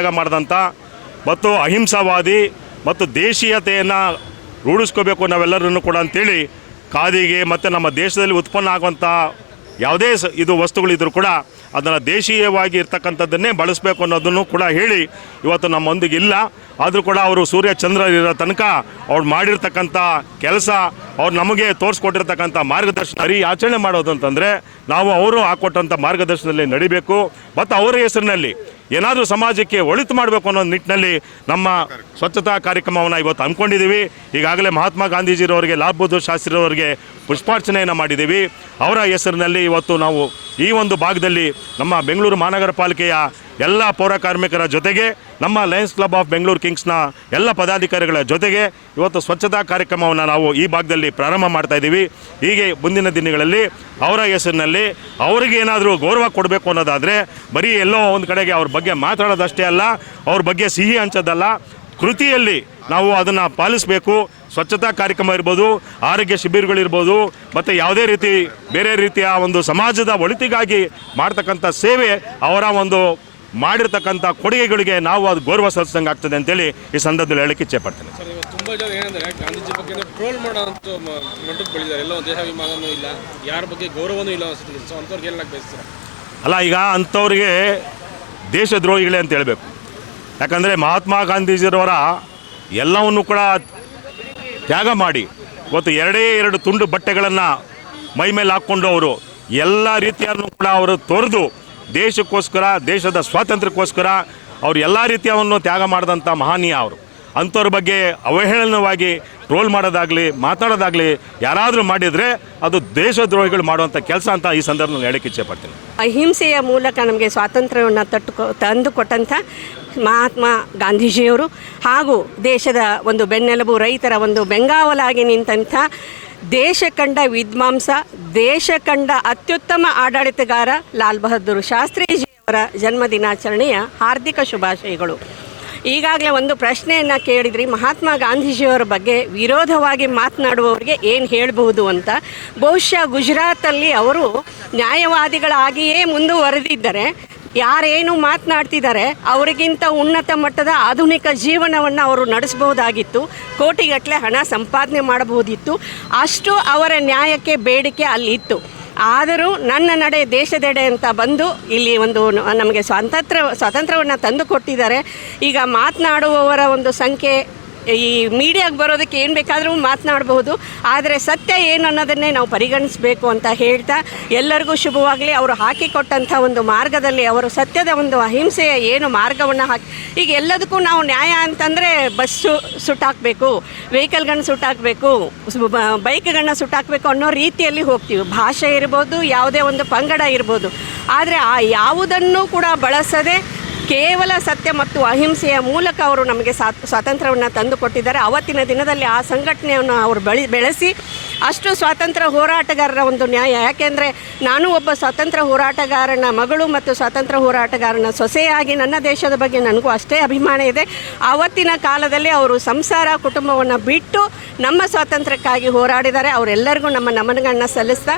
ತ್ಯಾಗ ಮಾಡಿದಂಥ ಮತ್ತು ಅಹಿಂಸಾವಾದಿ ಮತ್ತು ದೇಶೀಯತೆಯನ್ನು ರೂಢಿಸ್ಕೋಬೇಕು ನಾವೆಲ್ಲರೂ ಕೂಡ ಅಂತೇಳಿ ಖಾದಿಗೆ ಮತ್ತು ನಮ್ಮ ದೇಶದಲ್ಲಿ ಉತ್ಪನ್ನ ಆಗುವಂಥ ಯಾವುದೇ ಇದು ವಸ್ತುಗಳಿದ್ರೂ ಕೂಡ ಅದನ್ನು ದೇಶೀಯವಾಗಿ ಇರ್ತಕ್ಕಂಥದ್ದನ್ನೇ ಬಳಸಬೇಕು ಅನ್ನೋದನ್ನು ಕೂಡ ಹೇಳಿ ಇವತ್ತು ನಮ್ಮೊಂದಿಗೆ ಇಲ್ಲ. ಆದರೂ ಕೂಡ ಅವರು ಸೂರ್ಯ ಚಂದ್ರ ಇರೋ ತನಕ ಅವ್ರು ಮಾಡಿರ್ತಕ್ಕಂಥ ಕೆಲಸ ಅವ್ರು ನಮಗೆ ತೋರಿಸ್ಕೊಟ್ಟಿರ್ತಕ್ಕಂಥ ಮಾರ್ಗದರ್ಶನ ಆಚರಣೆ ಮಾಡೋದು ಅಂತಂದರೆ ನಾವು ಅವರು ಹಾಕ್ಕೊಟ್ಟಂಥ ಮಾರ್ಗದರ್ಶನದಲ್ಲಿ ನಡಿಬೇಕು ಮತ್ತು ಅವರ ಹೆಸರಿನಲ್ಲಿ ಏನಾದರೂ ಸಮಾಜಕ್ಕೆ ಒಳಿತು ಮಾಡಬೇಕು ಅನ್ನೋ ನಿಟ್ಟಿನಲ್ಲಿ ನಮ್ಮ ಸ್ವಚ್ಛತಾ ಕಾರ್ಯಕ್ರಮವನ್ನು ಇವತ್ತು ಹಮ್ಮಿಕೊಂಡಿದ್ದೀವಿ. ಈಗಾಗಲೇ ಮಹಾತ್ಮ ಗಾಂಧೀಜಿರವರಿಗೆ ಲಾಲ್ ಬಹದ್ದೂರ್ ಶಾಸ್ತ್ರಿರವರಿಗೆ ಪುಷ್ಪಾರ್ಚನೆಯನ್ನು ಮಾಡಿದ್ದೀವಿ. ಅವರ ಹೆಸರಿನಲ್ಲಿ ಇವತ್ತು ನಾವು ಈ ಒಂದು ಭಾಗದಲ್ಲಿ ನಮ್ಮ ಬೆಂಗಳೂರು ಮಹಾನಗರ ಪಾಲಿಕೆಯ ಎಲ್ಲ ಪೌರ ಕಾರ್ಮಿಕರ ಜೊತೆಗೆ ನಮ್ಮ ಲಯನ್ಸ್ ಕ್ಲಬ್ ಆಫ್ ಬೆಂಗಳೂರು ಕಿಂಗ್ಸ್ನ ಎಲ್ಲ ಪದಾಧಿಕಾರಿಗಳ ಜೊತೆಗೆ ಇವತ್ತು ಸ್ವಚ್ಛತಾ ಕಾರ್ಯಕ್ರಮವನ್ನು ನಾವು ಈ ಭಾಗದಲ್ಲಿ ಪ್ರಾರಂಭ ಮಾಡ್ತಾಯಿದ್ದೀವಿ. ಹೀಗೆ ಮುಂದಿನ ದಿನಗಳಲ್ಲಿ ಅವರ ಹೆಸರಿನಲ್ಲಿ ಅವರಿಗೆ ಏನಾದರೂ ಗೌರವ ಕೊಡಬೇಕು ಅನ್ನೋದಾದರೆ ಬರೀ ಎಲ್ಲೋ ಒಂದು ಕಡೆಗೆ ಅವ್ರ ಬಗ್ಗೆ ಮಾತಾಡೋದಷ್ಟೇ ಅಲ್ಲ, ಅವ್ರ ಬಗ್ಗೆ ಸಿಹಿ ಹಂಚೋದಲ್ಲ, ಕೃತಿಯಲ್ಲಿ ನಾವು ಅದನ್ನು ಪಾಲಿಸಬೇಕು. ಸ್ವಚ್ಛತಾ ಕಾರ್ಯಕ್ರಮ ಇರ್ಬೋದು, ಆರೋಗ್ಯ ಶಿಬಿರಗಳಿರ್ಬೋದು, ಮತ್ತು ಯಾವುದೇ ರೀತಿ ಬೇರೆ ರೀತಿಯ ಒಂದು ಸಮಾಜದ ಒಳಿತಿಗಾಗಿ ಮಾಡ್ತಕ್ಕಂಥ ಸೇವೆ ಅವರ ಒಂದು ಮಾಡಿರ್ತಕ್ಕಂಥ ಕೊಡುಗೆಗಳಿಗೆ ನಾವು ಅದು ಗೌರವ ಸಲ್ಲಿಸಿದಂಗೆ ಆಗ್ತದೆ ಅಂತೇಳಿ ಈ ಸಂದರ್ಭದಲ್ಲಿ ಹೇಳಕ್ಕೆ ಇಚ್ಛೆಪಡ್ತೇನೆ. ತುಂಬ ಜನ ಏನಂದರೆ ಗಾಂಧೀಜಿ ಬಗ್ಗೆ ಟ್ರೋಲ್ ಮಾಡೋಂಥ ಮಟ್ಟಕ್ಕೆ ಬೆಳೆದಿದ್ದಾರೆ. ಎಲ್ಲ ಒಂದು ದೇಶಾಭಿಮಾನವೂ ಇಲ್ಲ, ಯಾರ ಬಗ್ಗೆ ಗೌರವನೂ ಇಲ್ಲ ಅನಿಸುತ್ತೆ. ಸೊ ಅಂಥವ್ರಿಗೆ ಏನಾಗಿ ಬಯಸ್ತಾರೆ? ಅಲ್ಲ, ಈಗ ಅಂಥವ್ರಿಗೆ ದೇಶದ್ರೋಹಿಗಳೇ ಅಂತ ಹೇಳಬೇಕು. ಯಾಕಂದರೆ ಮಹಾತ್ಮ ಗಾಂಧೀಜಿಯವರ ಎಲ್ಲವನ್ನು ಕೂಡ ತ್ಯಾಗ ಮಾಡಿ ಇವತ್ತು ಎರಡು ತುಂಡು ಬಟ್ಟೆಗಳನ್ನು ಮೈ ಮೇಲೆ ಹಾಕ್ಕೊಂಡು ಅವರು ಎಲ್ಲ ರೀತಿಯನ್ನು ಕೂಡ ಅವರು ತೊರೆದು ದೇಶಕ್ಕೋಸ್ಕರ, ದೇಶದ ಸ್ವಾತಂತ್ರ್ಯಕ್ಕೋಸ್ಕರ ಅವರು ಎಲ್ಲ ರೀತಿಯವನ್ನು ತ್ಯಾಗ ಮಾಡಿದಂಥ ಮಹನೀಯ ಅವರು. ಅಂಥವ್ರ ಬಗ್ಗೆ ಅವಹೇಳನವಾಗಿ ಟ್ರೋಲ್ ಮಾಡೋದಾಗಲಿ ಮಾತಾಡೋದಾಗಲಿ ಯಾರಾದರೂ ಮಾಡಿದರೆ ಅದು ದೇಶದ್ರೋಹಿಗಳು ಮಾಡುವಂಥ ಕೆಲಸ ಅಂತ ಈ ಸಂದರ್ಭದಲ್ಲಿ ಹೇಳಕ್ಕೆ ಇಚ್ಛೆಪಡ್ತೀನಿ. ಅಹಿಂಸೆಯ ಮೂಲಕ ನಮಗೆ ಸ್ವಾತಂತ್ರ್ಯವನ್ನು ತಂದುಕೊಟ್ಟಂಥ ಮಹಾತ್ಮ ಗಾಂಧೀಜಿಯವರು ಹಾಗೂ ದೇಶದ ಒಂದು ಬೆನ್ನೆಲುಬು, ರೈತರ ಒಂದು ಬೆಂಗಾವಲಾಗಿ ನಿಂತಹ ದೇಶ ಕಂಡ ವಿದ್ವಾಂಸ, ದೇಶ ಕಂಡ ಅತ್ಯುತ್ತಮ ಆಡಳಿತಗಾರ ಲಾಲ್ ಬಹದ್ದೂರ್ ಶಾಸ್ತ್ರೀಜಿಯವರ ಜನ್ಮದಿನಾಚರಣೆಯ ಹಾರ್ದಿಕ ಶುಭಾಶಯಗಳು. ಈಗಾಗಲೇ ಒಂದು ಪ್ರಶ್ನೆಯನ್ನು ಕೇಳಿದ್ರಿ, ಮಹಾತ್ಮ ಗಾಂಧೀಜಿಯವರ ಬಗ್ಗೆ ವಿರೋಧವಾಗಿ ಮಾತನಾಡುವವರಿಗೆ ಏನು ಹೇಳಬಹುದು ಅಂತ. ಬಹುಶಃ ಗುಜರಾತಲ್ಲಿ ಅವರು ನ್ಯಾಯವಾದಿಗಳಾಗಿಯೇ ಮುಂದುವರೆದಿದ್ದರೆ ಯಾರೇನು ಮಾತನಾಡ್ತಿದ್ದಾರೆ ಅವರಿಗಿಂತ ಉನ್ನತ ಮಟ್ಟದ ಆಧುನಿಕ ಜೀವನವನ್ನು ಅವರು ನಡೆಸಬಹುದಾಗಿತ್ತು, ಕೋಟಿಗಟ್ಟಲೆ ಹಣ ಸಂಪಾದನೆ ಮಾಡಬಹುದಿತ್ತು. ಅಷ್ಟು ಅವರ ನ್ಯಾಯಕ್ಕೆ ಬೇಡಿಕೆ ಅಲ್ಲಿತ್ತು. ಆದರೂ ನನ್ನ ನಡೆ ದೇಶದೆಡೆ ಅಂತ ಬಂದು ಇಲ್ಲಿ ಒಂದು ನಮಗೆ ಸ್ವಾತಂತ್ರ್ಯವನ್ನು ತಂದು ಕೊಟ್ಟಿದ್ದಾರೆ. ಈಗ ಮಾತನಾಡುವವರ ಒಂದು ಸಂಖ್ಯೆ ಈ ಮೀಡಿಯಾಗೆ ಬರೋದಕ್ಕೆ ಏನು ಬೇಕಾದರೂ ಮಾತನಾಡಬಹುದು, ಆದರೆ ಸತ್ಯ ಏನು ಅನ್ನೋದನ್ನೇ ನಾವು ಪರಿಗಣಿಸಬೇಕು ಅಂತ ಹೇಳ್ತಾ ಎಲ್ಲರಿಗೂ ಶುಭವಾಗಲಿ. ಅವರು ಹಾಕಿಕೊಟ್ಟಂಥ ಒಂದು ಮಾರ್ಗದಲ್ಲಿ ಅವರು ಸತ್ಯದ ಒಂದು ಅಹಿಂಸೆಯ ಏನು ಮಾರ್ಗವನ್ನು ಈಗ ಎಲ್ಲದಕ್ಕೂ ನಾವು ನ್ಯಾಯ ಅಂತಂದರೆ ಬಸ್ಸು ಸುಟ್ಟಾಕಬೇಕು, ವೆಹಿಕಲ್ಗಳನ್ನ ಸುಟ್ಟಾಕಬೇಕು, ಬೈಕ್ಗಳನ್ನ ಸುಟ್ಟಾಕಬೇಕು ಅನ್ನೋ ರೀತಿಯಲ್ಲಿ ಹೋಗ್ತೀವಿ. ಭಾಷೆ ಇರ್ಬೋದು, ಯಾವುದೇ ಒಂದು ಪಂಗಡ ಇರ್ಬೋದು, ಆದರೆ ಆ ಯಾವುದನ್ನು ಕೂಡ ಬಳಸದೆ ಕೇವಲ ಸತ್ಯ ಮತ್ತು ಅಹಿಂಸೆಯ ಮೂಲಕ ಅವರು ನಮಗೆ ಸ್ವಾತಂತ್ರ್ಯವನ್ನು ತಂದುಕೊಟ್ಟಿದ್ದಾರೆ. ಅವತ್ತಿನ ದಿನದಲ್ಲಿ ಆ ಸಂಘಟನೆಯನ್ನು ಅವರು ಬೆಳೆಸಿ ಅಷ್ಟು ಸ್ವಾತಂತ್ರ್ಯ ಹೋರಾಟಗಾರರ ಒಂದು ನ್ಯಾಯ. ಯಾಕೆಂದರೆ ನಾನು ಒಬ್ಬ ಸ್ವಾತಂತ್ರ್ಯ ಹೋರಾಟಗಾರನ ಮಗಳು ಮತ್ತು ಸ್ವಾತಂತ್ರ್ಯ ಹೋರಾಟಗಾರನ ಸೊಸೆಯಾಗಿ ನನ್ನ ದೇಶದ ಬಗ್ಗೆ ನನಗೂ ಅಷ್ಟೇ ಅಭಿಮಾನ ಇದೆ. ಆವತ್ತಿನ ಕಾಲದಲ್ಲಿ ಅವರು ಸಂಸಾರ ಕುಟುಂಬವನ್ನು ಬಿಟ್ಟು ನಮ್ಮ ಸ್ವಾತಂತ್ರ್ಯಕ್ಕಾಗಿ ಹೋರಾಡಿದ್ದಾರೆ. ಅವರೆಲ್ಲರಿಗೂ ನಮ್ಮ ನಮನಗಳನ್ನ ಸಲ್ಲಿಸ್ತಾ